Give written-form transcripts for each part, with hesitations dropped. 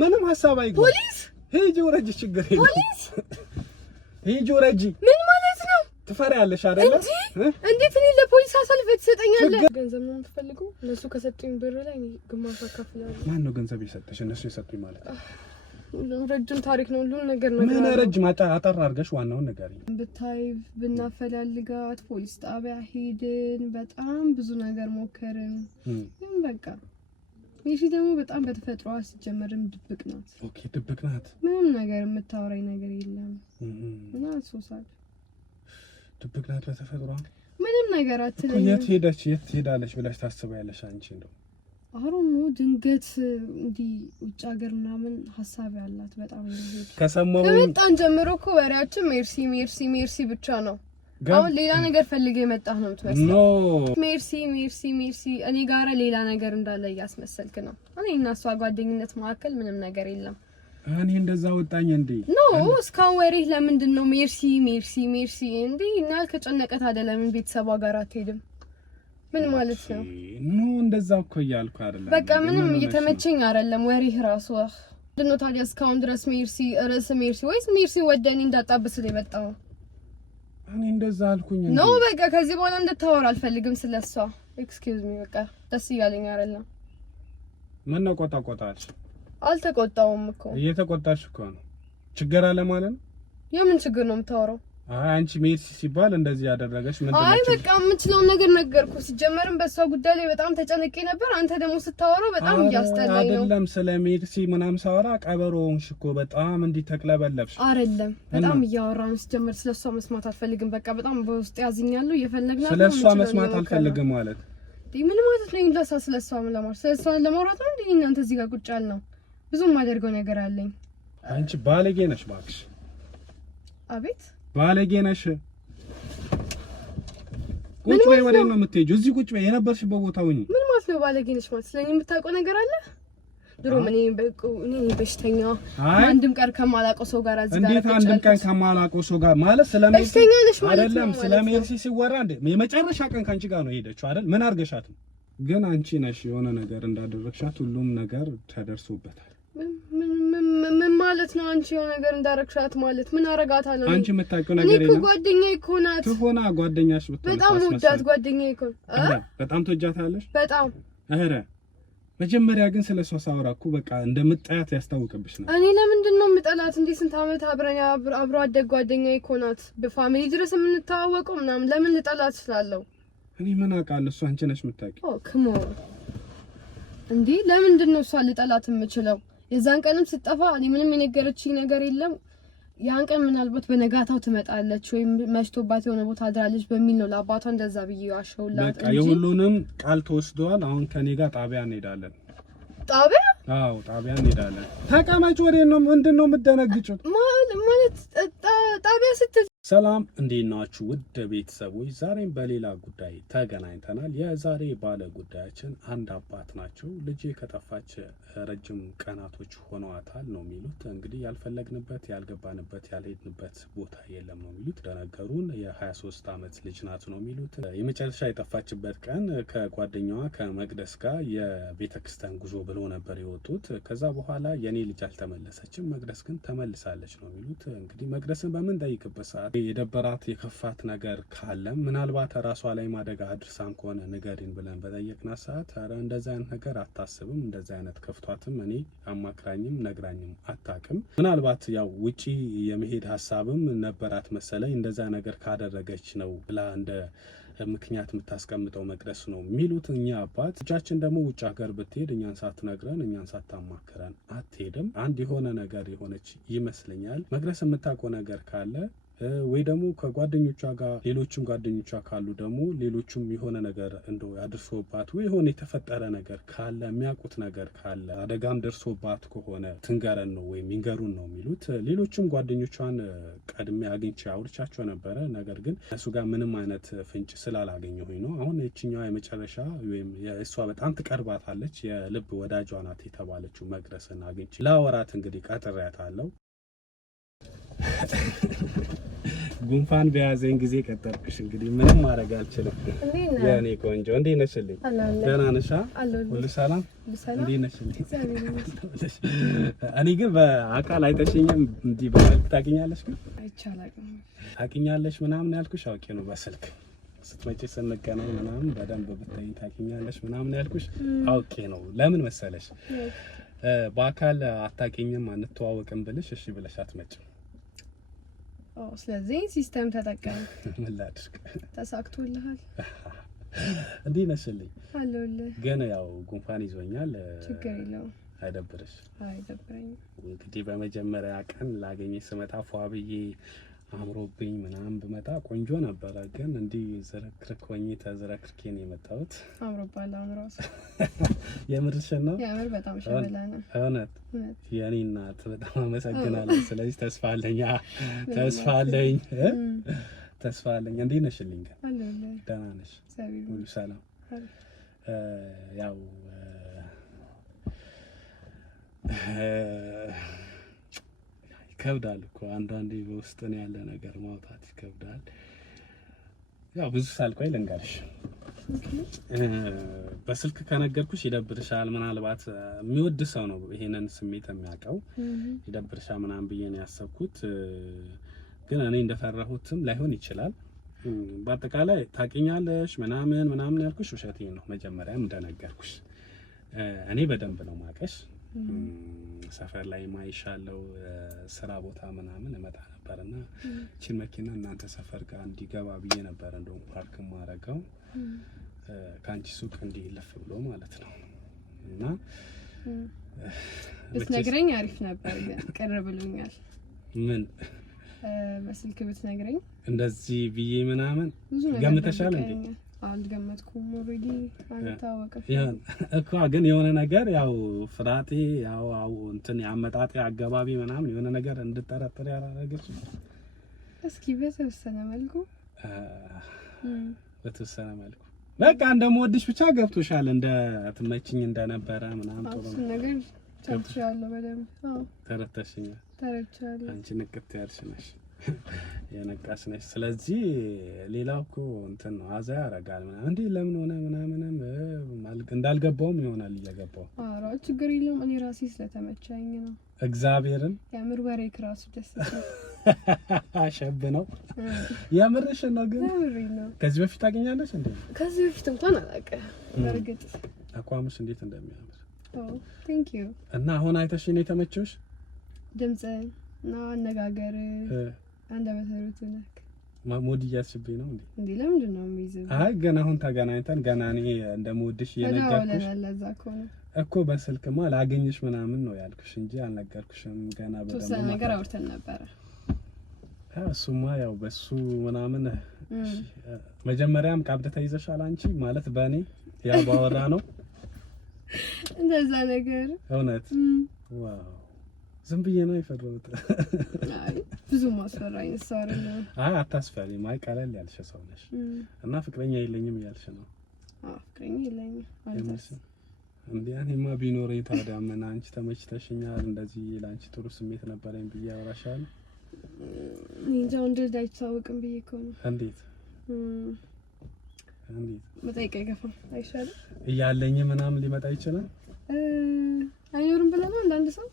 ምንም ሐሳብ አይገባ ፖሊስ ሂጂ ወረጂ ችግር የለም ፖሊስ ሂጂ ወረጂ ምን ማለት ነው ትፈሪያለሽ አይደለ እንዴት እኔ ለፖሊስ አሳልፈህ ትሰጠኛለህ ገንዘብ ነው የምትፈልገው እነሱ ከሰጡኝ ብር ላይ ግማሽ አካፍላለሁ ማን ነው ገንዘብ የሰጠሽ እነሱ የሰጡኝ ማለት ረጅም ታሪክ ነው ሁሉ ነገር ነው ምን ረጅም አጠር አድርገሽ ዋናውን ነገር ብታይ ብናፈላልጋት ፖሊስ ጣቢያ ሄድን በጣም ብዙ ነገር ሞከርን ግን በቃ ሚሺ ደግሞ በጣም በተፈጥሯ ሲጀመርም ድብቅ ናት ኦኬ ድብቅ ናት ምንም ነገር የምታወራኝ ነገር የለም እና ሶሳል ድብቅ ናት በተፈጥሯ ምንም ነገር አትለኝ የት ሄዳለች ብለሽ ታስባያለሽ አንቺ እንደው አሮኑ ድንገት እንዲ ውጭ ሀገር ምናምን ሐሳብ ያላት በጣም ነው ከሰማው ከመጣን ጀምሮ እኮ ወሬያችን ሜርሲ ብቻ ነው አሁን ሌላ ነገር ፈልገ የመጣህ ነው የምትመስለው ኖ ሜርሲ እኔ ጋር ሌላ ነገር እንዳለ ያስመሰልክ ነው እኔ እና እሷ ጓደኝነት መካከል ምንም ነገር የለም እኔ እንደዛ ወጣኝ እንዴ ኖ እስካሁን ወሬህ ለምንድን ነው ሜርሲ እንዴ እና ከጨነቀት አይደለም ቤተሰቧ ጋር አትሄድም ምን ማለት ነው ኖ እንደዛ እኮ ያልኩ አይደለም በቃ ምንም እየተመቸኝ አይደለም ወሬህ ራሱ ምንድነው ታዲያ እስካሁን ድረስ ሜርሲ ወይስ ሜርሲ ወደኔ እንዳጣብስ ነው የመጣው እኔ እንደዛ አልኩኝ ኖ በቃ ከዚህ በኋላ እንድታወራ አልፈልግም ስለሷ ኤክስኪውዝ ሚ በቃ ደስ ይያለኝ አይደለም ምን ነው ቆጣቆጣሽ አልተቆጣውም እኮ እየተቆጣሽ እኮ ነው ችግር አለ ማለት ነው የምን ችግር ነው የምታወራው አንቺ ሜርሲ ሲባል እንደዚህ ያደረገሽ ምንድነው አይ በቃ የምችለው ነገር ነገርኩ ሲጀመርም በሷ ጉዳይ ላይ በጣም ተጨነቄ ነበር አንተ ደግሞ ስታወራው በጣም ያስጠላኝ ነው አይደለም ስለ ሜርሲ ምናም ሳወራ ቀበሮንሽ እኮ በጣም እንዲተክለበለብሽ አይደለም በጣም እያወራን ሲጀመር ስለሷ መስማት አልፈልግም በቃ በጣም በውስጥ ያዝኛለሁ እየፈለግና ስለሷ መስማት አልፈልግም ማለት ምን ማለት ነው እንደዛ ስለሷ ለማውራት ነው እንዴ እናንተ እዚህ ጋር ቁጭ ያልነው ብዙም ማደርገው ነገር አለኝ አንቺ ባለጌ ነሽ ባክሽ አቤት ባለጌ ነሽ ቁጭ በይ ወሬን ነው የምትሄጂው እዚህ ቁጭ በይ የነበርሽበት ቦታ ሁኚ ምን ማለት ነው ባለጌ ነሽ ማለት ስለኔ የምታውቀው ነገር አለ ድሮ እኔ በሽተኛ አንድም ቀን ከማላውቀው ሰው ጋር እዚህ ጋር እንዴት አንድም ቀን ከማላውቀው ሰው ጋር ማለት ስለሜርሲ አይደለም ስለሜርሲ ሲወራ እንዴ የመጨረሻ ቀን ካንቺ ጋር ነው ሄደችው አይደል ምን አርገሻት ግን አንቺ ነሽ የሆነ ነገር እንዳደረግሻት ሁሉም ነገር ተደርሶበታል ምን ማለት ነው አንቺ የሆነ ነገር እንዳረክሻት ማለት ምን አረጋታለሁ አንቺ የምታውቂው ነገር የለም እኔ ጓደኛዬ እኮ ናት ትሆና ጓደኛሽ ብትሆን በጣም ወዳት ጓደኛዬ እኮ በጣም ትወጃታለሽ በጣም አረ መጀመሪያ ግን ስለሷ ሳወራኩ በቃ እንደምጣያት ያስታውቅብሽ ነው እኔ ለምንድን ነው የምጠላት እንዴ ስንት አመት አብሮ አደግ ጓደኛዬ እኮ ናት በፋሚሊ ድረስ የምንተዋወቀው ምናምን ለምን ልጠላት እችላለሁ እኔ ምን አውቃለሁ እሷ አንቺ ነሽ የምታውቂው ክሞ እንዴ ለምንድን ነው እሷ ልጠላት የምችለው የዛን ቀንም ስጠፋ እኔ ምንም የነገረችኝ ነገር የለም ያን ቀን ምናልባት በነጋታው ትመጣለች ወይ መሽቶባት የሆነ ቦታ አድራለች በሚል ነው ለአባቷ እንደዛ ብዬ አሸውላት በቃ የሁሉንም ቃል ተወስዷል አሁን ከኔ ጋር ጣቢያ እንሄዳለን ጣቢያ አዎ ጣቢያ እንሄዳለን ተቀመጭ ወሬ ነው ምንድነው የምትደነግጪው ማለት ጣቢያ ስትል ሰላም እንዴት ናችሁ ውድ ቤተሰቦች ዛሬም በሌላ ጉዳይ ተገናኝተናል የዛሬ ባለ ጉዳያችን አንድ አባት ናቸው ልጄ ከጠፋች ረጅም ቀናቶች ሆነዋታል ነው የሚሉት እንግዲህ ያልፈለግንበት ያልገባንበት ያልሄድንበት ቦታ የለም ነው የሚሉት ደነገሩን የ23 አመት ልጅ ናት ነው የሚሉት የመጨረሻ የጠፋችበት ቀን ከጓደኛዋ ከመቅደስ ጋር የቤተክርስቲያን ጉዞ ብሎ ነበር የወጡት ከዛ በኋላ የኔ ልጅ አልተመለሰችም መቅደስ ግን ተመልሳለች ነው የሚሉት እንግዲህ መቅደስን በምን ጠይቅበት ሰዓት የደበራት የከፋት ነገር ካለ ምናልባት ራሷ ላይ ማደጋ አድርሳን ከሆነ ንገሪን ብለን በጠየቅናት ሰዓት አረ እንደዛ አይነት ነገር አታስብም እንደዛ አይነት ከፍቷትም እኔ አማክራኝም ነግራኝም አታቅም ምናልባት ያው ውጪ የመሄድ ሐሳብም ነበራት መሰለኝ እንደዛ ነገር ካደረገች ነው ብላ እንደ ምክንያት የምታስቀምጠው መቅደስ ነው የሚሉት እኛ አባት ልጃችን ደግሞ ውጭ ሀገር ብትሄድ እኛን ሳትነግረን እኛን ሳታማክረን አትሄድም አንድ የሆነ ነገር የሆነች ይመስለኛል መቅደስ የምታውቀው ነገር ካለ ወይ ደግሞ ከጓደኞቿ ጋር ሌሎችም ጓደኞቿ ካሉ ደግሞ ሌሎችም የሆነ ነገር እንደው ያድርሶባት ወይ የሆነ የተፈጠረ ነገር ካለ የሚያውቁት ነገር ካለ አደጋም ደርሶባት ከሆነ ትንገረን ነው ወይ ሚንገሩን ነው የሚሉት ሌሎችም ጓደኞቿን ቀድሜ አግኝቼ አውርቻቸው ነበረ ነገር ግን እሱ ጋር ምንም አይነት ፍንጭ ስላላገኘሁኝ ነው አሁን እቺኛዋ የመጨረሻ ወይም እሷ በጣም ትቀርባታለች የልብ ወዳጇ ናት የተባለችው መቅደስን አግኝቼ ላወራት እንግዲህ ቀጥሬያታለሁ ጉንፋን በያዘኝ ጊዜ ቀጠርኩሽ። እንግዲህ ምንም ማድረግ አልችልም። የኔ ቆንጆ እንዴት ነሽልኝ? ደህና ነሽ? ሁሉ ሰላም? እንዴት ነሽልኝ? እኔ ግን በአካል አይተሽኝም እንዲህ በመልክ ታውቂኛለሽ? ግን አይቻላም ታውቂኛለሽ ምናምን ያልኩሽ አውቄ ነው። በስልክ ስትመጪ ስንገናኝ ምናምን በደንብ ብታይ ታውቂኛለሽ ምናምን ያልኩሽ አውቄ ነው። ለምን መሰለሽ? በአካል አታውቂኝም አንተዋወቅም ብልሽ እሺ ብለሽ አትመጭም። ስለዚህ ሲስተም ተጠቀም። ምን ላድርግ? ተሳክቶልሃል። እንዴት ነሽልኝ? አለሁልህ። ግን ያው ጉንፋን ይዞኛል። ችግር የለውም። አይደብርሽ? አይደብረኝም። እንግዲህ በመጀመሪያ ቀን ላገኘሽ ስመጣ ፏ ብዬ አምሮብኝ ምናምን ብመጣ ቆንጆ ነበረ። ግን እንዲህ ዝርክርክ ሆኜ ተዝረክርኬ ነው የመጣሁት። አምሮባል። አምሮስ የምርሽን ነው? የምር በጣም ሸበላ ነው። እውነት የኔ እናት በጣም አመሰግናለሁ። ስለዚህ ተስፋ አለኝ ተስፋ አለኝ ተስፋ አለኝ። እንዴት ነሽልኝ? ግን አለሁልህ። ደህና ነሽ? ሁሉ ሰላም? ያው ይከብዳል እኮ አንዳንዴ በውስጥ ነው ያለ ነገር ማውጣት ይከብዳል። ያው ብዙ ሳልቆይ ልንገርሽ። በስልክ ከነገርኩሽ ይደብርሻል። ምናልባት የሚወድ ሰው ነው ይሄንን ስሜት የሚያውቀው። ይደብርሻል ምናምን ብዬ ነው ያሰብኩት። ግን እኔ እንደፈራሁትም ላይሆን ይችላል። በአጠቃላይ ታውቂኛለሽ ምናምን ያልኩሽ ውሸቴን ነው። መጀመሪያም እንደነገርኩሽ እኔ በደንብ ነው ማቀሽ። ሰፈር ላይ ማይሻለው ስራ ቦታ ምናምን እመጣ ነበርና እቺን መኪና እናንተ ሰፈር ጋር እንዲገባ ብዬ ነበር እንደውም ፓርክ ማረጋው ካንቺ ሱቅ እንዲለፍ ብሎ ማለት ነው። እና ብትነግረኝ አሪፍ ነበር፣ ግን ቅር ብሎኛል። ምን በስልክ ብትነግረኝ እንደዚህ ብዬ ምናምን ገምተሻል እንዴ? አልገመትኩም። ኦሬዲ አልታወቀም እኮ ግን የሆነ ነገር ያው ፍራቴ ያው እንትን ያመጣጤ አገባቢ ምናምን የሆነ ነገር እንድጠረጥር ያላረገች እስኪ በተወሰነ መልኩ በቃ እንደምወድሽ ብቻ ገብቶሻል። እንደ ትመችኝ እንደነበረ ምናምን ጥሩ ነው ነገር ተርቻለሁ። በደንብ ተረተሽኛል። ተረቻለሁ። አንቺ ንቅት ያልሽ ነሽ የነቃሽ ነሽ። ስለዚህ ሌላው እኮ እንትን ነው አዛ ያረጋል ምናምን እንዴ ለምን ሆነ ምናምንም እንዳልገባውም ይሆናል እየገባው። ኧረ ችግር የለውም። እኔ ራሴ ስለተመቸኝ ነው። እግዚአብሔርን የምር ወሬ ክራሱ ደስ ይላል። አሸብ ነው የምርሽ ነው። ግን ነው። ከዚህ በፊት ታገኛለሽ እንዴ? ከዚህ በፊት እንኳን አላውቅም። በርግጥ አቋምሽ እንዴት እንደሚያምር ቴንክ ዩ። እና አሁን አይተሽ ነው የተመቸሽ? ድምጽ እና አነጋገር አንደበተሩት ነክ ማሙድ እያስብኝ ነው እንዴ? ለምንድን ነው የሚይዘው? አይ ገና አሁን ተገናኝተን ገና እኔ እንደምወድሽ እየነገርኩሽ እኮ በስልክማ ላገኝሽ ምናምን ነው ያልኩሽ እንጂ አልነገርኩሽም። ገና በደንብ ነገር አውርተን ነበረ። እሱማ ያው በሱ ምናምን መጀመሪያም ቀብድ ተይዘሻል አንቺ ማለት በእኔ ያው ባወራ ነው እንደዛ ነገር እውነት። ዋው ዝም ብዬ ነው የፈራሁት። አይ ብዙ ማስፈራኝ ሰው አይደለም። አይ አታስፈሪም። አይ ቀለል ያልሽ ሰው ነሽ እና ፍቅረኛ የለኝም እያልሽ ነው? ፍቅረኛ የለኝም ማለት እንዴ? እኔማ ቢኖረኝ ታዲያ ምን አንቺ ተመችተሽኛል እንደዚህ ለአንቺ ጥሩ ስሜት ነበረኝ ብዬ አወራሻለሁ። እንጃ እንደዛ አይታወቅም ብዬ እኮ ነው። እንዴት መጠይቅ አይገፋም አይሻልም? እያለኝ ምናምን ሊመጣ ይችላል አይኖርም ብለህ ነው አንዳንድ ሰው።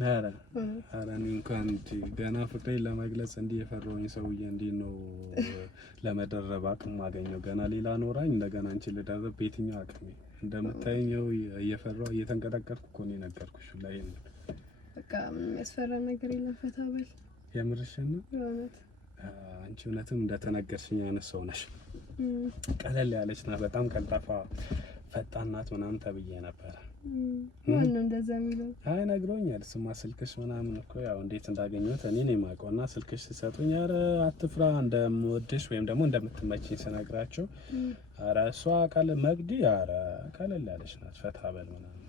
ኧረ እኔ እንኳን ገና ፍቅሬን ለመግለጽ እንዲህ የፈራሁኝ ሰውዬ እንዲህ ነው ለመደረብ አቅም ማገኘው። ገና ሌላ ኖራኝ እንደገና አንቺ ልደረብ በየትኛው አቅሜ? እንደምታየኝ እየፈራሁ እየተንቀጠቀጥኩ እኮ ነው የነገርኩሽ። ላይ በቃ የሚያስፈራ ነገር የለም። ፈታ በል። የምርሽን ነው? አንቺ እውነትም እንደተነገርሽኝ አይነት ሰው ነሽ። ቀለል ያለች ናት፣ በጣም ቀልጣፋ ፈጣን ናት ምናምን ተብዬ ነበረ። ማን ነው እንደዛ የሚለው? አይ ነግሮኛል። ስማ ስልክሽ ምናምን እኮ ያው እንዴት እንዳገኘሁት እኔ ነኝ የማውቀውና ስልክሽ ሲሰጡኝ ኧረ አትፍራ እንደምወድሽ ወይም ደግሞ እንደምትመችኝ ስነግራቸው ኧረ እሷ መግዲ ኧረ ቀለል ያለች ናት ፈታ በል ምናምን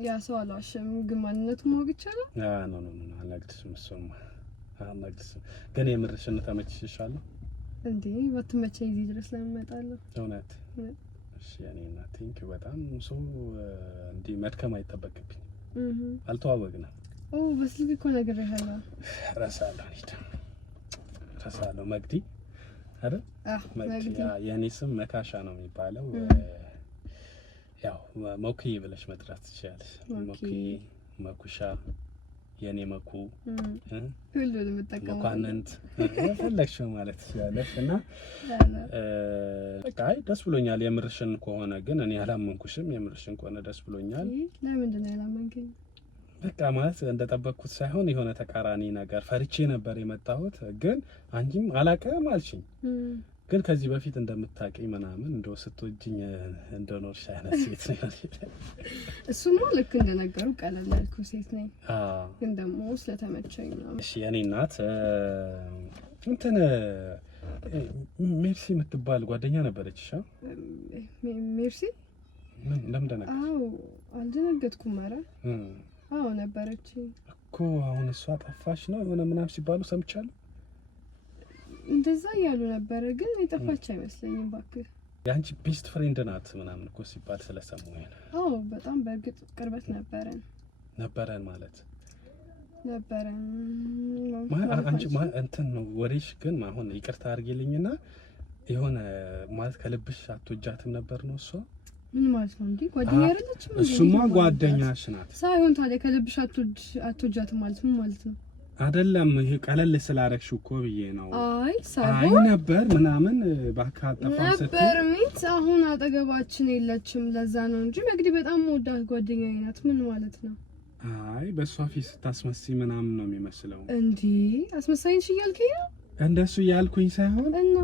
ያ ሰው አልዋሸም። ግን ማንነቱ ማወቅ ይቻላል? ኖ አልነግርሽም። እሱንማ አልነግርሽም። ግን የምርሽን ተመችሽሻል እንዴ? ባትመቸኝ እዚህ ድረስ ለምን እመጣለሁ? እውነት እሺ እኔ እና ቴንኪው በጣም ሶ እንዲህ መድከም አይጠበቅብኝ። አልተዋወቅንም። በስልክ እኮ ነግሬሃለሁ። እረሳለሁ። ረሳለሁ። መግዲ አይደል? መግዲ የኔ ስም መካሻ ነው የሚባለው። ያው ሞኪ ብለሽ መጥራት ትችላለሽ። ሞኪ፣ መኩሻ፣ የኔ መኩ ሁሉንም ተጠቀሙ መኳንንት ፈለግሽው ማለት ትችላለሽ። እና በቃ ደስ ብሎኛል። የምርሽን ከሆነ ግን እኔ አላመንኩሽም። የምርሽን ከሆነ ደስ ብሎኛል። ለምንድን ነው ያላመንከኝ? በቃ ማለት እንደጠበቅኩት ሳይሆን የሆነ ተቃራኒ ነገር ፈርቼ ነበር የመጣሁት። ግን አንቺም አላቀም አልሽኝ። ግን ከዚህ በፊት እንደምታውቂኝ ምናምን እንደው ስትወጂኝ እንደኖርሽ አይነት ሴት ነኝ። እሱማ ልክ እንደነገሩ ቀለል ያልኩ ሴት ነኝ። ግን ደግሞ ስለተመቸኝ ነው። እሺ የኔ እናት እንትን ሜርሲ የምትባል ጓደኛ ነበረች። ሜርሲ ለምን ደነገጥሽ? አዎ አልደነገጥኩም። ኧረ አዎ ነበረች እኮ። አሁን እሷ ጠፋች ነው የሆነ ምናምን ሲባሉ ሰምቻለሁ። እንደዛ እያሉ ነበረ፣ ግን የጠፋች አይመስለኝም። እባክህ የአንቺ ቤስት ፍሬንድ ናት ምናምን እኮ ሲባል ስለሰማሁ። አዎ በጣም በእርግጥ ቅርበት ነበረን ማለት ነበረን። አንቺ እንትን ነው ወሬሽ። ግን አሁን ይቅርታ አድርጊልኝና የሆነ ማለት ከልብሽ አትወጃትም ነበር ነው እሷ? ምን ማለት ነው እንዴ? ጓደኛ አይደለችም? እሱማ ጓደኛሽ ናት ሳይሆን ታዲያ ከልብሽ አትወጃትም ማለት ምን ማለት ነው? አይደለም ይሄ ቀለል ስላረግሽው እኮ ብዬ ነው። ሳይሆን ነበር ምናምን ባካጠፋው ነበር ሚት አሁን አጠገባችን የለችም። ለዛ ነው እንጂ መግዲ በጣም ወዳት ጓደኛዬ ናት። ምን ማለት ነው? በሷ ፊት ስታስመስይ ምናምን ነው የሚመስለው። እንዴ አስመሳይንሽ እያልከኝ ነው? እንደሱ እያልኩኝ ሳይሆን እና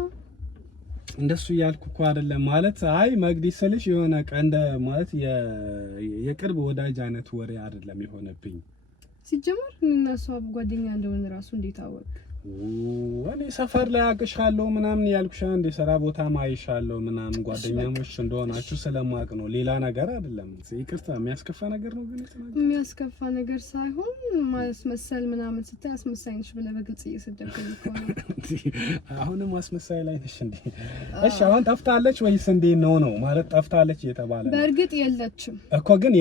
እንደሱ እያልኩ እኮ አይደለም ማለት መግዲ ስልሽ የሆነ ቀንደ ማለት የቅርብ ወዳጅ አይነት ወሬ አይደለም የሆነብኝ። ሲጀመር እኔና እሷ ጓደኛ እንደሆነ ራሱ እንዴት አወቅ? እኔ ሰፈር ላይ አቅሻለሁ ምናምን ያልኩሽ እንደ ሰራ ቦታ ማይሻለሁ ምናምን ጓደኛሞች እንደሆናችሁ ስለማቅ ነው። ሌላ ነገር አይደለም። ይቅርታ የሚያስከፋ ነገር ነው። ግን የሚያስከፋ ነገር ሳይሆን ማስመሰል ምናምን ስታይ አስመሳይ ነሽ ብለህ በግልጽ እየሰደብከኝ እኮ ነው። አሁንም አስመሳይ ላይ ነሽ እንዴ? እሺ አሁን ጠፍታለች ወይስ እንዴ ነው ማለት ጠፍታለች እየተባለ በእርግጥ የለችም እኮ ግን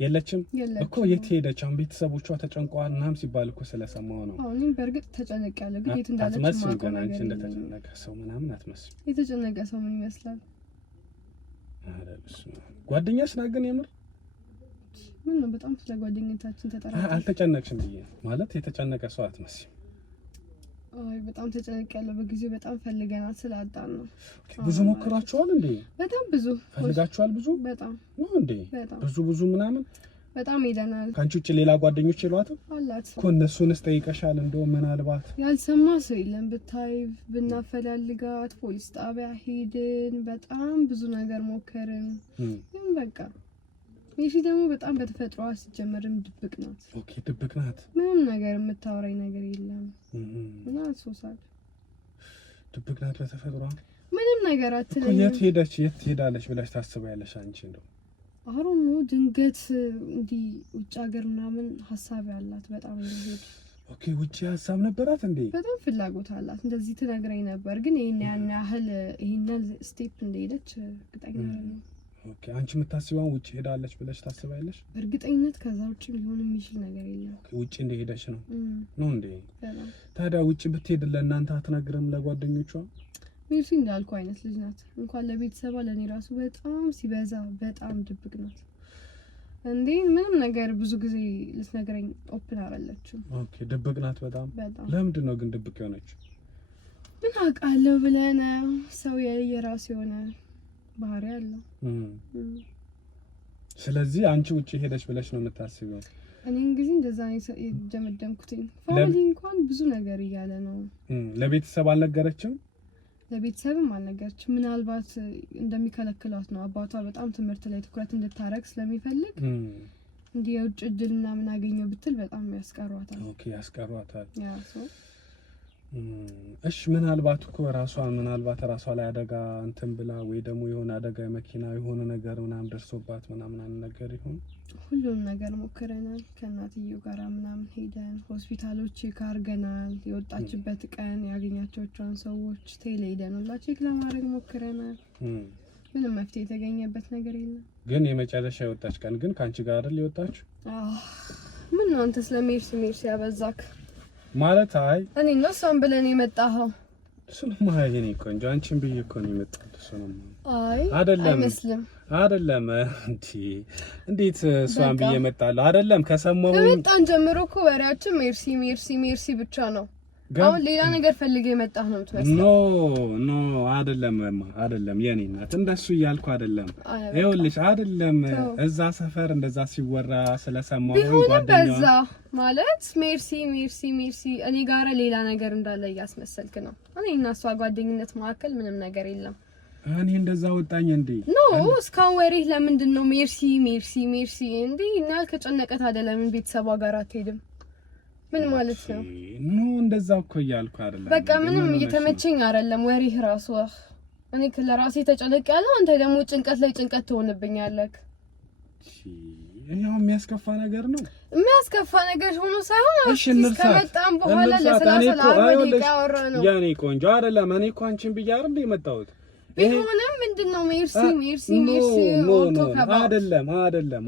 የለችም እኮ የት ሄደች? አሁን ቤተሰቦቿ ተጨንቀዋል ምናምን ሲባል እኮ ስለሰማው ነው። አዎ እኔም በእርግጥ ተጨነቅያለሁ፣ ግን የት እንዳለች ማውቀው ነገር አንቺ እንደተጨነቀ ሰው ምናምን አትመስል። የተጨነቀ ሰው ምን ይመስላል? ጓደኛሽ ናት ግን የምር ምን ነው? በጣም ስለ ጓደኝነታችን ተጠራጣሪ። አልተጨነቅሽም ብዬ ማለት የተጨነቀ ሰው አትመስል። በጣም ተጨነቅያለሁ። በጊዜው በጣም ፈልገናል ስላጣን ነው። ብዙ ሞክራችኋል እንዴ? በጣም ብዙ ፈልጋችኋል? ብዙ በጣም ነው እንዴ? ብዙ ምናምን በጣም ሄደናል። ካንቺ ውጭ ሌላ ጓደኞች የሏትም? አላት እኮ እነሱንስ ጠይቀሻል? እንደው ምናልባት ያልሰማ ሰው የለም። ብታይ ብናፈላልጋት ፖሊስ ጣቢያ ሄድን፣ በጣም ብዙ ነገር ሞከርን። ግን በቃ ይሄ ደግሞ በጣም በተፈጥሯ ሲጀመርም ድብቅ ናት። ኦኬ ድብቅ ናት። ምንም ነገር የምታወራኝ ነገር የለም እና ሶሳል ድብቅ ናት በተፈጥሯ። ምንም ነገር አትለኝም። የት ሄዳለች ብለሽ ታስባያለሽ አንቺ? እንደው አሁን ነው ድንገት እንዲህ ውጭ ሀገር ምናምን ሀሳብ ያላት በጣም እንደሄድ። ኦኬ ውጭ ሀሳብ ነበራት እንዴ? በጣም ፍላጎት አላት። እንደዚህ ትነግረኝ ነበር፣ ግን ያን ያህል ይሄንን ስቴፕ እንደሄደች እርግጠኛ ነኝ። ኦኬ አንቺ የምታስቢው ውጭ ሄዳለች ብለሽ ታስባያለሽ? እርግጠኝነት ከዛ ውጭ ሊሆን የሚችል ነገር የለም። ኦኬ ውጭ እንደሄደች ነው እንዴ? ታዲያ ውጭ ብትሄድ ለእናንተ አትነግርም ለጓደኞቿ? ሜርሲ እንዳልኩ አይነት ልጅ ናት። እንኳን ለቤተሰቧ ለኔ ራሱ በጣም ሲበዛ በጣም ድብቅ ናት። እንዴ ምንም ነገር ብዙ ጊዜ ልትነግረኝ ኦፕን አይደለችም። ኦኬ ድብቅ ናት በጣም። ለምንድን ነው ግን ድብቅ የሆነችው? ምን አውቃለሁ ብለህ ነው። ሰው የራሱ የሆነ ባህሪ አለው። ስለዚህ አንቺ ውጪ ሄደሽ ብለሽ ነው የምታስቢው? እኔ እንግዲህ እንደዛ ነው የደመደምኩትኝ። ፋሚሊ እንኳን ብዙ ነገር እያለ ነው። ለቤተሰብ አልነገረችም? ለቤተሰብም አልነገረችም። ምናልባት እንደሚከለክሏት ነው። አባቷ በጣም ትምህርት ላይ ትኩረት እንድታረግ ስለሚፈልግ እንዲህ የውጭ እድል ምናምን አገኘው ብትል በጣም ያስቀሯታል። ኦኬ ያስቀሯታል። ያው እሺ ምናልባት እኮ ምናልባት ራሷ ላይ አደጋ እንትን ብላ ወይ ደግሞ የሆነ አደጋ የመኪና የሆነ ነገር ምናምን ደርሶባት ምናምን ነገር ይሁን። ሁሉም ነገር ሞክረናል። ከእናትየው ጋር ምናምን ሄደን ሆስፒታሎች ካርገናል። የወጣችበት ቀን ያገኛቸውን ሰዎች ቴሌ ሄደን ሁላ ቼክ ለማድረግ ሞክረናል። ምንም መፍትሄ የተገኘበት ነገር የለም። ግን የመጨረሻ የወጣች ቀን ግን ካንቺ ጋር አይደል የወጣችው? ምን ነው አንተ ስለሜርሲ ያበዛክ? ማለት አይ እኔ ነው እሷን ብለን የመጣኸው እሱንማ የኔ ቆንጆ አንቺን ብዬ እኮ ነው የመጣሁት እሱንማ አይ አይደለም እንዴት እሷን ብዬ እመጣለሁ አይደለም ከሰሞኑ ከመጣን ጀምሮ እኮ ወሬያችን ሜርሲ ብቻ ነው አሁን ሌላ ነገር ፈልጌ የመጣህ ነው የምትመስለው ኖ አይደለም የኔ እናት እንደሱ እያልኩ አይደለም ይኸውልሽ አይደለም እዛ ሰፈር እንደዛ ሲወራ ስለሰማሁ በዛ ማለት ሜርሲ እኔ ጋር ሌላ ነገር እንዳለ እያስመሰልክ ነው እኔ እና እሷ ጓደኝነት መካከል ምንም ነገር የለም እኔ እንደዛ ወጣኝ እንዴ ኖ እስካሁን ወሬህ ለምንድን ነው ሜርሲ እንዴ እና ከጨነቀት አይደለም ቤተሰቧ ጋር አትሄድም ምን ማለት ነው ኖ እንደዛ እኮ እያልኩ አይደለም በቃ ምንም እየተመቸኝ አይደለም ወሬህ ራሱ እኔ ለራሴ ተጨነቅያለሁ አንተ ደግሞ ጭንቀት ላይ ጭንቀት ትሆንብኛለህ እኛው የሚያስከፋ ነገር ነው የሚያስከፋ ነገር ሆኖ ሳይሆን ከመጣን በኋላ ለ30 ደቂቃ አወራ ነው ያኔ ቆንጆ አይደለም እኔ እኮ አንቺን ብዬ አይደል የመጣሁት ቢሆንም ምንድነው ሜርሲ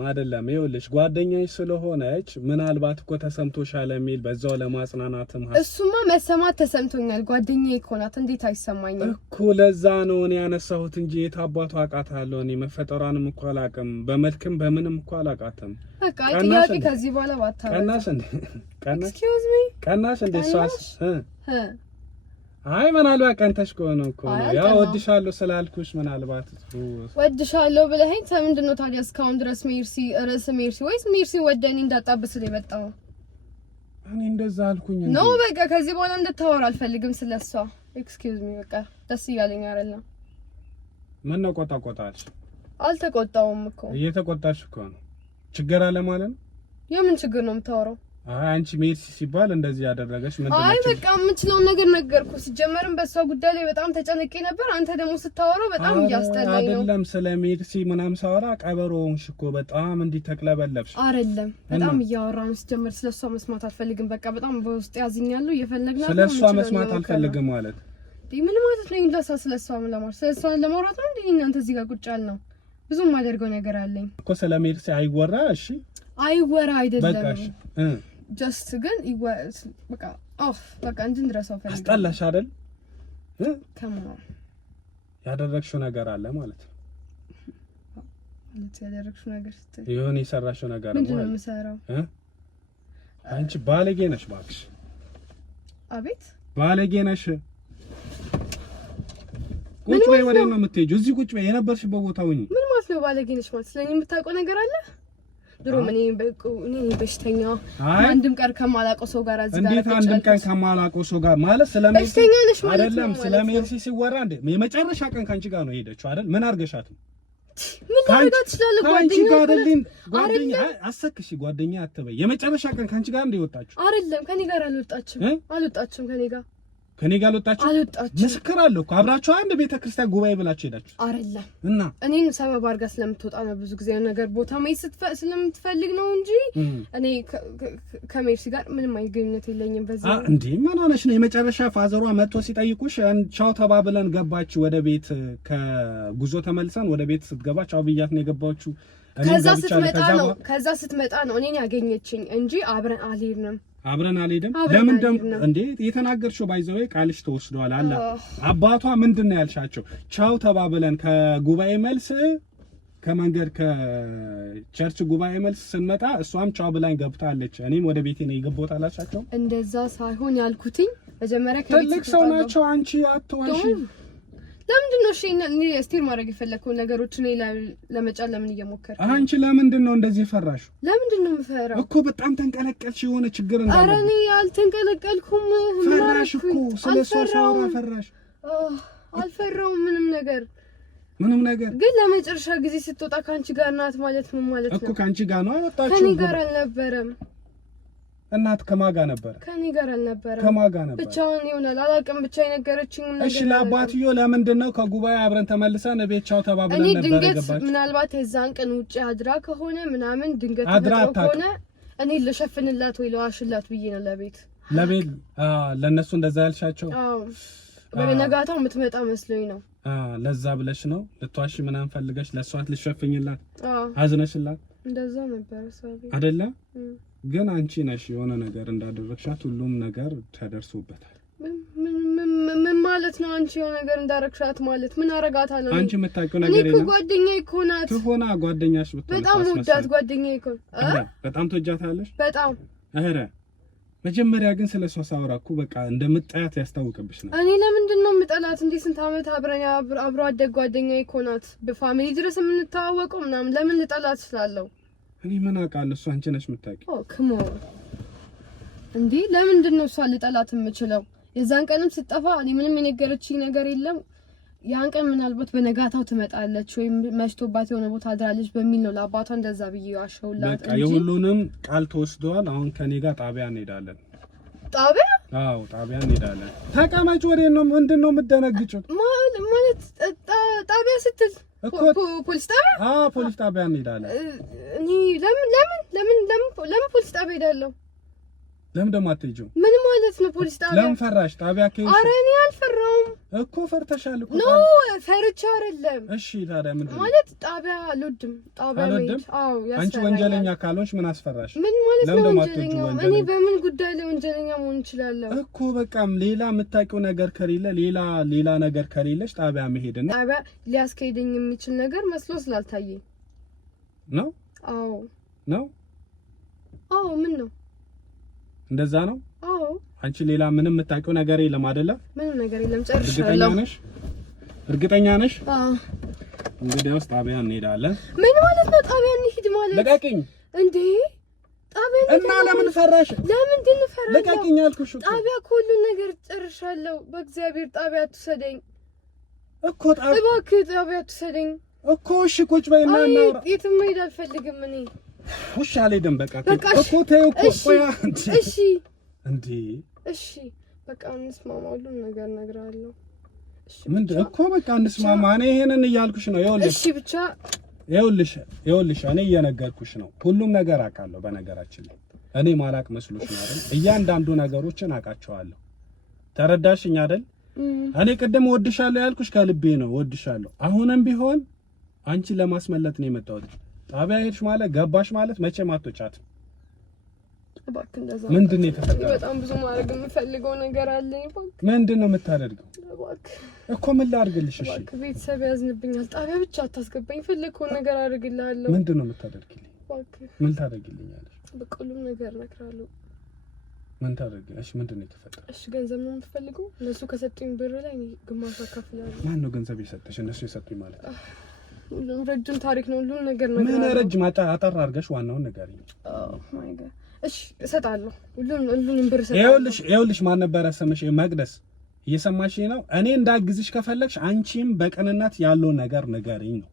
አይደለም ይኸውልሽ ጓደኛዬ ስለሆነች ምናልባት እኮ ተሰምቶሻል የሚል በዛው ለማጽናናትም እሱማ መሰማት ተሰምቶኛል ጓደኛዬ እኮ ናት እንዴት አይሰማኝም እኮ ለዛ ነው እኔ ያነሳሁት እንጂ የታባቱ አውቃታለሁ እኔ መፈጠሯንም እኮ አላውቅም በመልክም በምንም እኮ አላውቃትም በቃ ጥያቄ ከዚህ በኋላ ባታረጋ ቀናሽ እንደ ሷስ አይ ምናልባት ቀንተሽ ከሆነ እኮ ነው ያው ወድሻለሁ ስላልኩሽ ምናልባት ወድሻለሁ ብለኸኝ ምንድነው ታዲያ እስካሁን ድረስ ሜርሲ ወይስ ሜርሲ ወደኔ እንዳጣብስል የመጣው እኔ እንደዛ አልኩኝ እንዴ ነው በቃ ከዚህ በኋላ እንድታወራ አልፈልግም ስለሷ ኤክስኪውዝ ሚ በቃ ደስ እያለኝ አይደለም ምን ነው ቆጣቆጣሽ አልተቆጣውም እኮ እየተቆጣሽ እኮ ነው ችግር አለ ማለት ነው የምን ችግር ነው የምታወራው አንቺ ሜርሲ ሲባል እንደዚህ ያደረገሽ ምንድነው አይ በቃ የምችለው ነገር ነገርኩ ሲጀመርም በሷ ጉዳይ ላይ በጣም ተጨነቄ ነበር አንተ ደግሞ ስታወራው በጣም እያስጠላኝ ነው አይደለም ስለ ሜርሲ ምናም ሳወራ ቀበሮውንሽ እኮ በጣም እንዲተክለበለብሽ አይደለም በጣም እያወራን ሲጀመር ስለሷ መስማት አልፈልግም በቃ በጣም በውስጥ ያዝኛለሁ እየፈለግና ስለሷ መስማት አልፈልግም ማለት ምን ማለት ነው እንደዛ ስለሷ ለማውራት ነው እንዴ እናንተ እዚህ ጋር ቁጭ ያልነው ብዙም ማደርገው ነገር አለኝ እኮ ስለ ሜርሲ አይወራ እሺ አይወራ አይደለም በቃሽ ጀስት ግን በቃ እንድንረሳው ፈልጌ አስጠላሽ አይደል ከማ ያደረግሽው ነገር አለ ማለት ነው ማለት ያደረግሽው ነገር ስትል ይሁን የሰራሽው ነገር ነው ምንድን ነው የምሰራው አንቺ ባለጌ ነሽ እባክሽ አቤት ባለጌ ነሽ ቁጭ በይ ወዴት ነው የምትሄጂው እዚህ ቁጭ በይ የነበርሽበት ቦታ ሁኚ ምን ማለት ነው ባለጌ ነሽ ማለት ስለኔ የምታውቀው ነገር አለ ድሮ እኔ በሽተኛ አንድም ቀን ከማላውቀው ሰው ጋር እዚህ ጋር እንዴት አንድም ቀን ከማላውቀው ሰው ጋር ማለት ስለሜርሲ አይደለም ስለሜርሲ ሲወራ እንደ የመጨረሻ ቀን ካንቺ ጋር ነው ሄደችው አይደል ምን አርገሻት ምን ታደርጋት ይችላል ጓደኛ አሰክሽ ጓደኛ አትበይ የመጨረሻ ቀን ካንቺ ጋር እንደወጣችሁ አይደለም ከኔ ጋር አልወጣችም ከኔ ጋር አልወጣችም ምስክር አለው እኮ አብራችሁ አንድ ቤተክርስቲያን ጉባኤ ብላችሁ ሄዳችሁ አይደለም እና እኔን ሰበብ አድርጋ ስለምትወጣ ነው ብዙ ጊዜ ነገር ቦታ ማይስ ስለምትፈልግ ነው እንጂ እኔ ከሜርሲ ጋር ምንም አይነት ግንኙነት የለኝም በዚህ እንዴ ምን ሆነሽ ነው የመጨረሻ ፋዘሯ መጥቶ ሲጠይቁሽ ቻው ተባብለን ገባች ወደ ቤት ከጉዞ ተመልሰን ወደ ቤት ስትገባ ቻው ብያት ነው የገባችሁ ከዛ ስትመጣ ነው እኔን ያገኘችኝ እንጂ አብረን አልሄድንም ለምን ደም እንዴ የተናገርሽው ባይዘው ቃልሽ ተወስዷል አለ አባቷ ምንድነው ያልሻቸው ቻው ተባብለን ከጉባኤ መልስ ከመንገድ ከቸርች ጉባኤ መልስ ስንመጣ እሷም ቻው ብላኝ ገብታለች እኔም ወደ ቤቴ ነው የገባሁት አላቻቸው እንደዛ ሳይሆን ያልኩትኝ መጀመሪያ ከቤት ትልቅ ሰው ናቸው አንቺ አትዋሺ ለምንድን ነው እኔ ስቲር ማድረግ የፈለከው ነገሮች እኔ ለመጫን ለምን እየሞከርክ አንቺ ለምንድን ነው እንደዚህ ፈራሽ ለምንድን ነው የምፈራው እኮ በጣም ተንቀለቀልሽ የሆነ ችግር እንዳለ ኧረ እኔ አልተንቀለቀልኩም ፈራሽ እኮ ስለሷ ሳወራ ፈራሽ አልፈራውም ምንም ነገር ግን ለመጨረሻ ጊዜ ስትወጣ ካንቺ ጋር ናት ማለት ምን ማለት ነው እኮ ካንቺ ጋር ነው ወጣችሁ ከኔ ጋር አልነበረም እናት ከማጋ ነበር ከኔ ጋር አልነበረም ከማጋ ነበር ብቻውን ይሆናል አላውቅም ብቻ የነገረችኝ ነገር እሺ ለአባትዮ ለምንድን ነው ከጉባኤ አብረን ተመልሰን ቤት ቻው ተባብለን ነበር የገባችው ምናልባት የዛን ቀን ውጪ አድራ ከሆነ ምናምን ድንገት ከሆነ እኔ ልሸፍንላት ወይ ለዋሽላት ብዬ ነው ለቤት ለነሱ እንደዛ ያልሻቸው በነጋታው የምትመጣ መስሎኝ ነው ለዛ ብለሽ ነው ልትዋሺ ምናምን ፈልገሽ ለሷት ልሸፍኝላት አዝነሽላት እንደዛ ነበር ሰው አይደለ ግን አንቺ ነሽ የሆነ ነገር እንዳደረግሻት ሁሉም ነገር ተደርሶበታል። ምን ማለት ነው? አንቺ የሆነ ነገር እንዳረግሻት ማለት ምን አረጋታለሁ? አንቺ የምታውቂው ነገር የለም። እኔ ጓደኛዬ እኮ ናት። ትሆና ጓደኛሽ ብትሆን በጣም ወዳት ጓደኛዬ እኮ በጣም ትወጃታለሽ። በጣም ኧረ መጀመሪያ ግን ስለሷ ሳወራ እኮ በቃ እንደምጣያት ያስታውቅብሽ ነው። እኔ ለምንድን ነው የምጠላት? እንዴ ስንት ዓመት አብረን አብሮ አደግ ጓደኛዬ እኮ ናት። በፋሚሊ ድረስ የምንተዋወቀው ምናምን ለምን ልጠላት ስላለው? እኔ ምን አውቃለሁ? እሷ አንቺ ነሽ የምታውቂው። ክሞ እንዴ ለምንድን ነው እሷ ልጠላት የምችለው? የዛን ቀንም ስጠፋ እኔ ምንም የነገረችኝ ነገር የለም። ያን ቀን ምናልባት በነጋታው ትመጣለች ወይም መሽቶባት የሆነ ቦታ አድራለች በሚል ነው ለአባቷ እንደዛ ብዬ ዋሸውላት እንጂ የሁሉንም ቃል ተወስደዋል። አሁን ከኔ ጋር ጣቢያ እንሄዳለን። ጣቢያ? አዎ ጣቢያ እንሄዳለን። ተቀመጭ። ወሬ ነው ምንድን ነው የምትደነግጩት? ማለት ጣቢያ ስትል ፖሊስ ጣቢያ? አዎ ፖሊስ ጣቢያ እንሄዳለን። እኔ ለምን ፖሊስ ጣቢያ ሄዳለሁ? ለምን ደግሞ አትሄጂው? ምን ማለት ነው ፖሊስ ጣቢያ? ለምን ፈራሽ? ጣቢያ ከሄድሽ ኧረ እኔ አልፈራሁም እኮ። ፈርተሻል እኮ። ኖ ፈርቻ አይደለም። እሺ ታዲያ ምንድን ነው ማለት ጣቢያ አልወድም። ጣቢያ መሄድ አዎ ያስፈራኛል። አንቺ ወንጀለኛ ካልሆንሽ ምን አስፈራሽ? ምን ማለት ነው ወንጀለኛ? እኔ በምን ጉዳይ ላይ ወንጀለኛ መሆን እችላለሁ እኮ? በቃም ሌላ የምታውቂው ነገር ከሌለ ሌላ ነገር ከሌለሽ ጣቢያ መሄድ ነው። ጣቢያ ሊያስኬደኝ የሚችል ነገር መስሎ ስላልታየኝ ነው። አዎ ነው። አዎ ምን ነው እንደዛ ነው። አዎ አንቺ ሌላ ምንም የምታውቂው ነገር የለም አይደለ? ምንም ነገር የለም። ጨርሻለሁ። እርግጠኛ ነሽ? አዎ። እንግዲያውስ ጣቢያ እንሄዳለን። ምን ማለት ነው ጣቢያ እንሂድ ማለት? ልቀቂኝ እንዴ! ጣቢያ እና ለምን ፈራሽ? ለምንድን ፈራሽ? ልቀቂኝ አልኩሽ እኮ። ጣቢያ ሁሉ ነገር ጨርሻለሁ። በእግዚአብሔር ጣቢያ አትውሰደኝ እኮ። እባክህ ጣቢያ አትውሰደኝ እኮ። እሺ ቁጭ በይና እናውራ። የትም መሄድ አልፈልግም እኔ። ውሻ አልሄድም። በቃ እኮ ተይው እኮ። ቆያ እሺ እንዴ! እሺ በቃ እንስማማ። ሁሉን ነገር እነግርሃለሁ። እሺ ምንድን እኮ በቃ እንስማማ። እኔ ይሄንን እያልኩሽ ነው። ይኸውልሽ እሺ ብቻ ይኸውልሽ እኔ እየነገርኩሽ ነው። ሁሉም ነገር አውቃለሁ። በነገራችን ላይ እኔ ማላቅ መስሎሽ ነው አይደል? እያንዳንዱ ነገሮችን አውቃቸዋለሁ። ተረዳሽኝ አይደል? እኔ ቅድም እወድሻለሁ ያልኩሽ ከልቤ ነው። እወድሻለሁ። አሁንም ቢሆን አንቺ ለማስመለጥ ነው የመጣሁት። ጣቢያ ሄድሽ ማለት ገባሽ ማለት መቼም አትወጫትም። እባክህ እንደዛ ምንድን ነው የተፈጠረው? በጣም ብዙ ማድረግ የምፈልገው ነገር አለኝ። እባክህ ምንድን ነው የምታደርገው? እባክህ እኮ ምን ላድርግልሽ? እሺ እባክህ ቤተሰብ ያዝንብኛል። ጣቢያ ብቻ አታስገባኝ። የፈለግከውን ነገር አድርግልሃለሁ። ምንድን ነው የምታደርጊልኝ? እባክህ ምን ታደርጊልኛለሽ? በቃ ሁሉም ነገር እነግርሃለሁ። ምን ታደርጊልኝ? እሺ ምንድን ነው የተፈጠረው? እሺ ገንዘብ ነው የምትፈልገው? እነሱ ከሰጡኝ ብር ላይ እኔ ግማሽ አካፍላለሁ። ማን ነው ገንዘብ የሰጠሽ? እነሱ የሰጡኝ ማለት ነው? ሁሉም ረጅም ታሪክ ነው። ሁሉም ነገር ነው። ምን ረጅም? አጠር አድርገሽ ዋናውን ንገሪኝ። ማይ ጋድ እሺ እሰጣለሁ። ሁሉንም ብር እሰጣለሁ። ይኸውልሽ ማን ነበረ ስምሽ? መቅደስ እየሰማሽኝ ነው? እኔ እንዳግዝሽ ከፈለግሽ አንቺም በቅንነት ያለው ነገር ንገሪኝ ነው።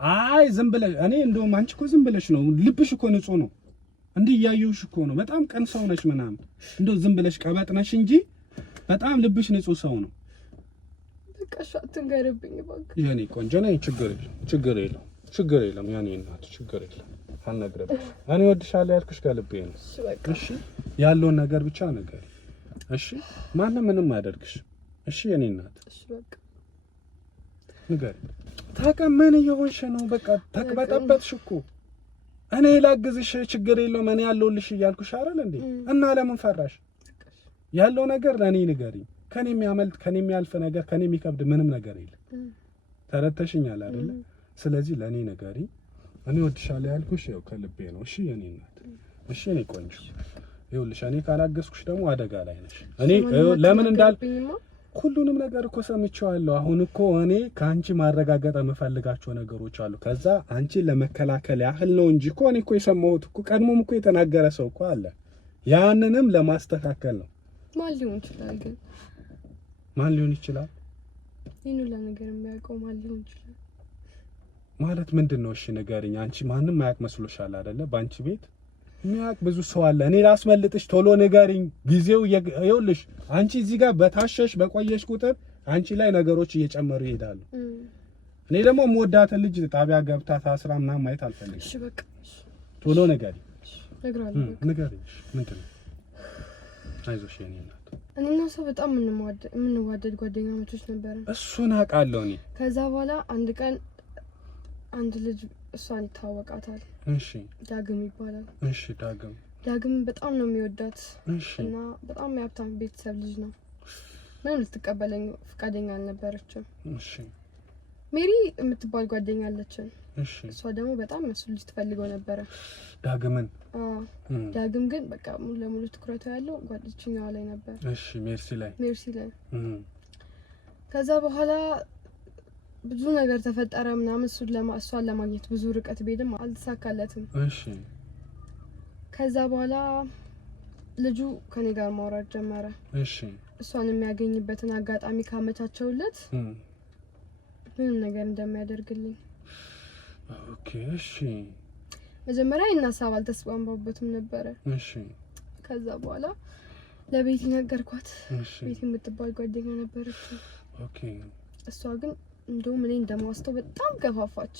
አይ ዝም ብለሽ እኔ እንደውም አንቺ እኮ ዝም ብለሽ ነው። ልብሽ እኮ ንጹህ ነው። እንዲህ እያየሁሽ እኮ ነው። በጣም ቅን ሰው ነሽ ምናምን። እንደው ዝም ብለሽ ቀበጥ ነሽ እንጂ በጣም ልብሽ ንጹህ ሰው ነው። በቃ እሺ አትንገርብኝ እባክህ። የኔ ቆንጆ ነኝ። ችግር የለም የኔ እናት ችግር የለም። አልነግረብሽ። እኔ እወድሻለሁ ያልኩሽ ከልቤ ነው። እሺ ያለውን ነገር ብቻ ነገር እሺ። ማንም ምንም አያደርግሽ። እሺ የኔ እናት እሺ በቃ ንገሪ። ታውቃለህ እየሆንሽ ነው። በቃ ተቅበጠበጥሽ እኮ። እኔ ላግዝሽ ችግር የለውም እኔ ያለሁልሽ እያልኩሽ አይደል እንዴ? እና ለምን ፈራሽ? ያለው ነገር ለኔ ንገሪ። ከኔ የሚያመልጥ ከኔ የሚያልፍ ነገር ከኔ የሚከብድ ምንም ነገር የለም። ተረተሽኛል አይደለ? ስለዚህ ለኔ ንገሪ። እኔ እወድሻለሁ ያልኩሽ ያው ከልቤ ነው። እሺ የኔ እናት እሺ የኔ ቆንጆ። ይኸውልሽ እኔ ካላገዝኩሽ ደግሞ አደጋ ላይ ነሽ። እኔ ለምን ሁሉንም ነገር እኮ ሰምቼዋለሁ። አሁን እኮ እኔ ከአንቺ ማረጋገጥ የምፈልጋቸው ነገሮች አሉ። ከዛ አንቺን ለመከላከል ያህል ነው እንጂ እኮ እኔ እኮ የሰማሁት እኮ ቀድሞም እኮ የተናገረ ሰው እኮ አለ። ያንንም ለማስተካከል ነው። ማን ሊሆን ይችላል ግን? ማን ሊሆን ይችላል? ይሄን ሁሉ ነገር የሚያውቀው ማን ሊሆን ይችላል ማለት ምንድን ነው? እሺ ንገሪኝ። አንቺ ማንም ማያውቅ መስሎሻል አይደለ? በአንቺ ቤት የሚያውቅ ብዙ ሰው አለ። እኔ ላስመልጥሽ፣ ቶሎ ንገሪኝ። ጊዜው ይኸውልሽ፣ አንቺ እዚህ ጋር በታሸሽ በቆየሽ ቁጥር አንቺ ላይ ነገሮች እየጨመሩ ይሄዳሉ። እኔ ደግሞ የምወዳትን ልጅ ጣቢያ ገብታ ታስራ ምናምን ማየት አልፈልግም። እሺ በቃ ቶሎ ንገሪኝ። ንገሪኝ። ምንድን ነው? አይዞሽ የኔ እናት። እኔና ሰው በጣም የምንዋደድ ጓደኛሞች ነበርን። እሱን አውቃለሁ እኔ። ከዛ በኋላ አንድ ቀን አንድ ልጅ እሷን ይታወቃታል። እሺ ዳግም ይባላል። እሺ ዳግም በጣም ነው የሚወዳት እሺ እና በጣም የሀብታም ቤተሰብ ልጅ ነው። ምንም ልትቀበለኝ ፈቃደኛ አልነበረችም። እሺ ሜሪ የምትባል ጓደኛ አለችን። እሺ እሷ ደግሞ በጣም እሱ ልጅ ትፈልገው ነበረ ዳግምን። ዳግም ግን በቃ ሙሉ ለሙሉ ትኩረቱ ያለው ጓደኛዋ ላይ ነበር። እሺ ሜርሲ ላይ ከዛ በኋላ ብዙ ነገር ተፈጠረ ምናምን እሷን ለማግኘት ብዙ ርቀት ቢሄድም አልተሳካለትም። እሺ ከዛ በኋላ ልጁ ከኔ ጋር ማውራት ጀመረ። እሺ እሷን የሚያገኝበትን አጋጣሚ ካመቻቸውለት ምንም ነገር እንደሚያደርግልኝ። ኦኬ እሺ መጀመሪያ እናሳብ አልተስማማሁበትም ነበረ። እሺ ከዛ በኋላ ለቤቲ ነገርኳት። እሺ ቤቲ የምትባል ጓደኛ ነበረች። ኦኬ እሷ ግን እንደውም እኔ እንደማስተው በጣም ገፋፋች።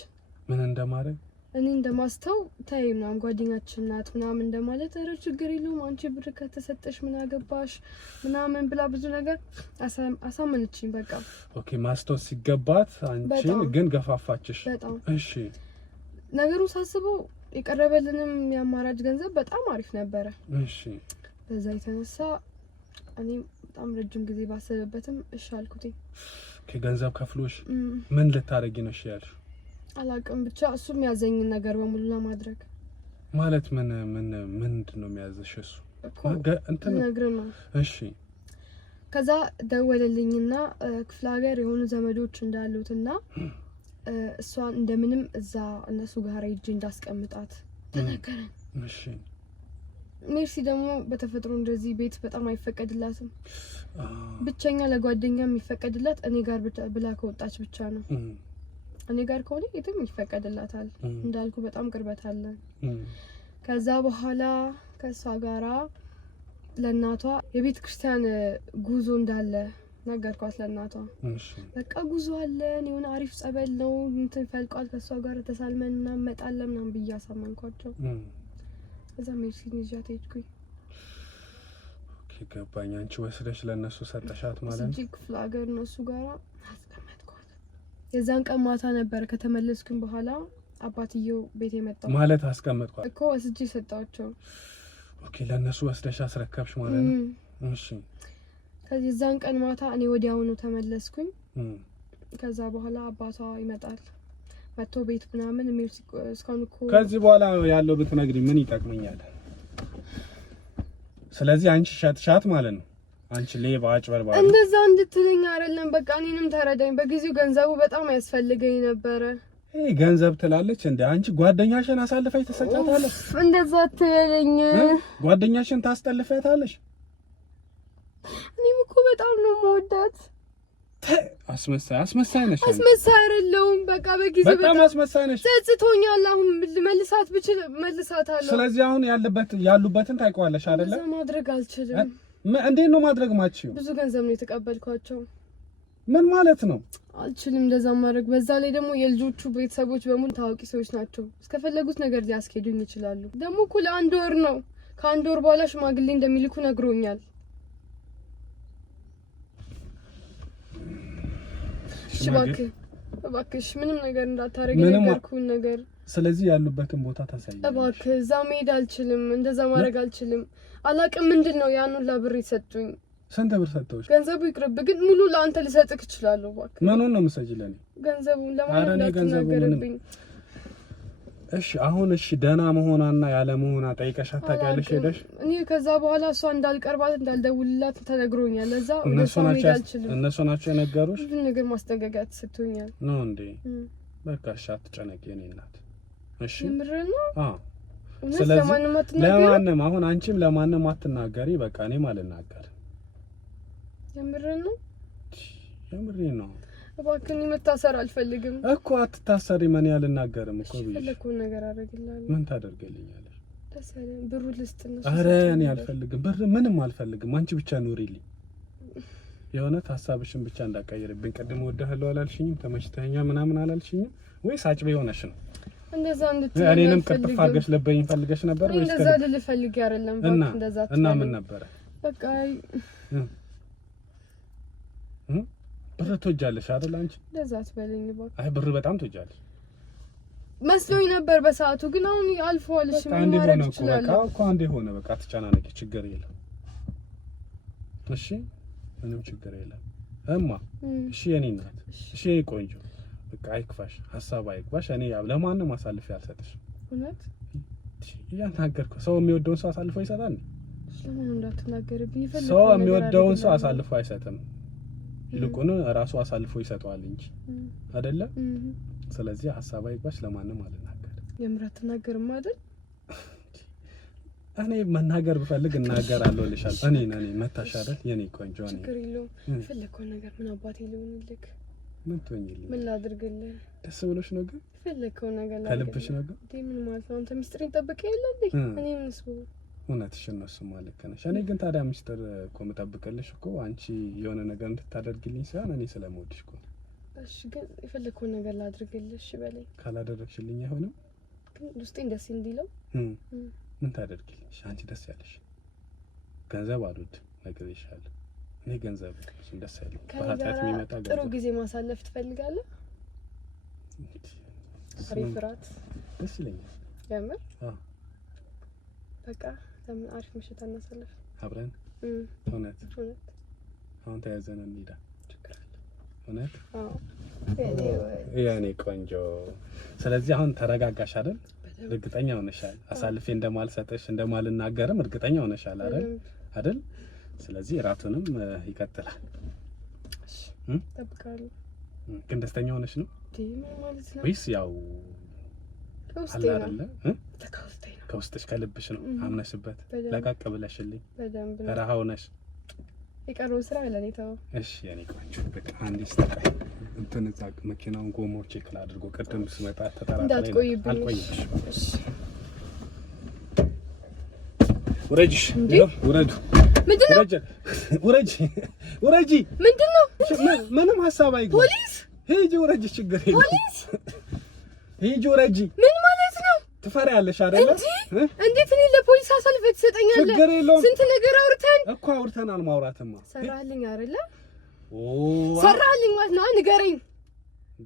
ምን እንደማረግ እኔ እንደማስተው ታይ ምናምን ጓደኛችን ናት ምናምን እንደማለት ኧረ ችግር የለውም አንቺ ብር ከተሰጠሽ ምን አገባሽ ምናምን ብላ ብዙ ነገር አሳመነችኝ። በቃ ኦኬ ማስተው ሲገባት አንቺን ግን ገፋፋችሽ በጣም። እሺ ነገሩ ሳስበው የቀረበልንም የአማራጭ ገንዘብ በጣም አሪፍ ነበረ። እሺ በዛ የተነሳ እኔ በጣም ረጅም ጊዜ ባሰበበትም እሺ አልኩትኝ። ከገንዘብ ከፍሎሽ ምን ልታረጊ ነው እሺ ያልሽ? አላቅም ብቻ እሱ የሚያዘኝን ነገር በሙሉ ለማድረግ ማለት ምንድን ነው የሚያዘሽ እሱ? እንትን ነግረን ነው። እሺ ከዛ ደወለልኝና ክፍለ ሀገር የሆኑ ዘመዶች እንዳሉትና እሷን እንደምንም እዛ እነሱ ጋር ሄጄ እንዳስቀምጣት ተነገረን። እሺ ሜርሲ ደግሞ በተፈጥሮ እንደዚህ ቤት በጣም አይፈቀድላትም። ብቸኛ ለጓደኛ የሚፈቀድላት እኔ ጋር ብላ ከወጣች ብቻ ነው። እኔ ጋር ከሆነ የትም ይፈቀድላታል። እንዳልኩ በጣም ቅርበት አለ። ከዛ በኋላ ከሷ ጋራ ለናቷ የቤተ ክርስቲያን ጉዞ እንዳለ ነገርኳት ለናቷ። በቃ ጉዞ አለን የሆነ አሪፍ ጸበል ነው እንትን ፈልቋል ከሷ ጋር ተሳልመን እናመጣለን ምናምን ብዬ አሳመንኳቸው። ከዛ ሜርሲን ይዣት ሄድኩኝ። ኦኬ ገባኝ። አንቺ ወስደሽ ለነሱ ሰጠሻት ማለት ነው? እዚህ ክፍለ ሀገር እነሱ ጋራ አስቀመጥኳት። የዛን ቀን ማታ ነበር ከተመለስኩኝ በኋላ አባትየው ቤት የመጣው ማለት አስቀመጥኳት እኮ ወስጄ ሰጣቸው። ኦኬ ለነሱ ወስደሽ አስረከብሽ ማለት ነው? እሺ ከዚህ የዛን ቀን ማታ እኔ ወዲያውኑ ተመለስኩኝ። ከዛ በኋላ አባቷ ይመጣል መጥቶ ቤት ምናምን ሚውዚክ እስካሁን እኮ ከዚህ በኋላ ያለው ብትነግሪኝ ምን ይጠቅመኛል? ስለዚህ አንቺ ሻትሻት ማለት ነው። አንቺ ሌባ አጭበርባሪ እንደዛ እንድትለኝ አይደለም። በቃ እኔንም ተረዳኝ። በጊዜው ገንዘቡ በጣም ያስፈልገኝ ነበረ። ገንዘብ ትላለች እንዴ? አንቺ ጓደኛሽን አሳልፈሽ ተሰጫታለሽ? እንደዛ አትበለኝ። ጓደኛሽን ታስጠልፈታለሽ? እኔም እኮ በጣም ነው የምወዳት። አስመሳይ ነሽ። አስመሳይ አይደለሁም። በቃ በጊዜው በጣም አስመሳይ ነሽ። ጸጽቶኛል። አሁን መልሳት ብችል መልሳታለሁ። ስለዚህ አሁን ያሉበትን ታውቂዋለሽ አይደለ? እንደዛ ማድረግ አልችልም። እንዴት ነው ማድረግ ማችው? ብዙ ገንዘብ ነው የተቀበልኳቸው። ምን ማለት ነው? አልችልም እንደዛ ማድረግ። በዛ ላይ ደግሞ የልጆቹ ቤተሰቦች በሙሉ ታዋቂ ሰዎች ናቸው። እስከፈለጉት ነገር ሊያስኬዱኝ ይችላሉ። ደግሞ እኮ ለአንድ ወር ነው። ከአንድ ወር በኋላ ሽማግሌ እንደሚልኩ ነግሮኛል። እባክሽ ምንም ነገር እንዳታረጊ ነገርኩን ነገር። ስለዚህ ያሉበትን ቦታ ታሳይ። እባክህ እዛ መሄድ አልችልም። እንደዛ ማድረግ አልችልም። አላቅም ምንድነው ያን ሁላ ብር ይሰጡኝ? ስንት ብር ሰጠውሽ? ገንዘቡ ይቅርብ፣ ግን ሙሉ ለአንተ ልሰጥክ እችላለሁ። እባክህ ምኑን ነው የምትሰጪልኝ? ገንዘቡን ለማን እንዳትናገርብኝ። እሺ አሁን እሺ ደህና መሆኗና ያለ መሆኗ ጠይቀሻት ታውቂያለሽ ሄደሽ? እኔ ከዛ በኋላ እሷ እንዳልቀርባት እንዳልደውልላት ተነግሮኛል። ለዛ እነሱ ናቸው የነገሩሽ? ብዙ ነገር ማስጠንቀቂያ ተሰጥቶኛል ነው እንዴ? በቃ እሺ አትጨነቂ የኔ እናት። እሺ ምንድን ነው? አዎ ስለዚህ ለማንም አሁን አንቺም ለማንም አትናገሪ። በቃ እኔም አልናገርም። የምሬን ነው። እባክህ መታሰር አልፈልግም እኮ። አትታሰሪ። ምን ያልናገርም እኮ ብዬሽ ፈለኩን ነገር አደርግልሃለሁ። ምን ታደርገልኛለሽ? ተሰለ ብሩ ልስጥና። ኧረ እኔ አልፈልግም ብር ምንም አልፈልግም። አንቺ ብቻ ኑሪልኝ። የሆነ ሀሳብሽን ብቻ እንዳቀይርብኝ። ቅድም ወደህለው አላልሽኝም? ተመችተኛ ምናምን አላልሽኝም ወይስ አጭቤ ሆነሽ ነው? እንደዛ እንድትይ እኔንም ቅጥፍ አድርገሽ ለበይኝ ፈልገሽ ነበር ወይስ? እንደዛ ልፈልግ አይደለም። ባክ እንደዛ እና ምን ነበር? በቃ ብር ትወጃለሽ አይደል አንቺ? እንደዛ አትበለኝ ባክ። አይ ብር በጣም ትወጃለሽ። መስሎኝ ነበር በሰዓቱ ግን አሁን አልፏል። እሺ ምን ማድረግ ይችላል? በቃ አንዴ ሆነ በቃ ተጨናነቂ ችግር የለም። እሺ ምንም ችግር የለም እማ። እሺ የኔ እናት እሺ ቆንጆ በቃ አይክፋሽ፣ ሐሳብ አይክፋሽ። እኔ ለማንም አሳልፌ አልሰጥሽም። እውነት እያናገርኩ ሰው የሚወደውን ሰው አሳልፎ ይሰጣል? ስለምን እንዳትናገርብኝ ይፈልግ ሰው የሚወደውን ሰው አሳልፎ አይሰጥም። ይልቁን ራሱ አሳልፎ ይሰጠዋል እንጂ አይደለ? ስለዚህ ሐሳብ አይክፋሽ፣ ለማንም አልናገርም። የምራት ተናገርም አይደል? እኔ መናገር ብፈልግ እናገራለሁ ልሻል። እኔ መታሽ አይደል የኔ ቆንጆ? እኔ ችግር የለውም። ፈለከው ነገር ምን አባቴ ሊሆንልክ? ምን ትሆኝልኝ? ምን ላድርግልህ? ደስ ብሎሽ ነው ግን? ፈለከው ነገር ከልብሽ ነው ግን? ምን ማለት ነው? አንተ ሚስጥሬን ጠብቀህ የለ እንዴ? እኔ ምን ስው እውነትሽን ነው። እሱማ ልክ ነሽ። እኔ ግን ታዲያ ሚስጥር እኮ የምጠብቅልሽ እኮ አንቺ የሆነ ነገር እንድታደርግልኝ ሳይሆን እኔ ስለምወድሽ እኮ። እሺ ግን የፈለከው ነገር ላድርግልሽ? እሺ በለኝ። ካላደረግሽልኝ አይሆንም። ግን ውስጤን ደስ እንዲለው ምን ታደርጊልኝ? አንቺ ደስ ያለሽ። ገንዘብ አልወድም ነግሬሻለሁ። እኔ ገንዘብ ደስ ያለኝ በኃጢአት የሚመጣ ገንዘብ። ጥሩ ጊዜ ማሳለፍ ትፈልጋለህ? አሪፍ ራት ደስ ይለኛል። ያምር በቃ ለምን አሪፍ ምሽት አናሳልፍ አብረን? እውነት አሁን ተያዘን እንሂዳ። ችግር አለ? እውነት የኔ ቆንጆ። ስለዚህ አሁን ተረጋጋሽ አይደል? እርግጠኛ ሆነሻል? አሳልፌ እንደማልሰጥሽ እንደማልናገርም እርግጠኛ ሆነሻል አይደል? ስለዚህ ራቱንም ይቀጥላል። እሺ ተብካለሁ። ግን ደስተኛ ሆነሽ ነው ማለት ነው ወይስ ያው ከውስጤ ነው? ከውስጥሽ ከልብሽ ነው አምነሽበት ለቃቅ ብለሽልኝ በደንብ ረሃው ነሽ። የቀረው ስራ ለኔ ተው። እሺ የኔ ቆንጆ በቃ አንዴ ስተቀይ እንትን እዛ መኪናውን ጎማው ቼክ ላድርጎ። ቅድም ስመጣ ተጠራጣሪ እንዳትቆይብኝ። አልቆይሽ። እሺ ውረጅ። ውረዱ። ምንድነው? ውረጂ። ምንድነው? ምንም ሐሳብ አይገባ። ፖሊስ ሂጂ ውረጂ። ችግር የለም። ፖሊስ ሂጂ ውረጂ። ምን ማለት ነው? ትፈሪያለሽ አይደለ? እንዴት እኔ ለፖሊስ አሳልፈህ ትሰጠኛለህ? ችግር የለውም። ስንት ነገር አውርተናል። ማውራትማ ሰራልኝ አይደለ? ሰራልኝ ማለት ነው። ንገረኝ።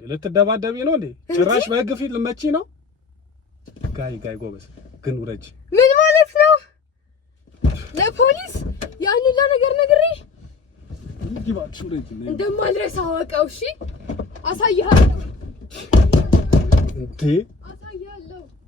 ልትደባደቢ ነው እንዴ? ጭራሽ በህግ ፊት ልመቺ ነው? ጋይ ጎበዝ ግን ውረጂ። ምን ማለት ነው? ለፖሊስ ያን ሁላ ነገር ነግሬ ይባክሽ ውረጂ። እንደማልረሳ አወቀው። እሺ አሳይሃለሁ። እንዴ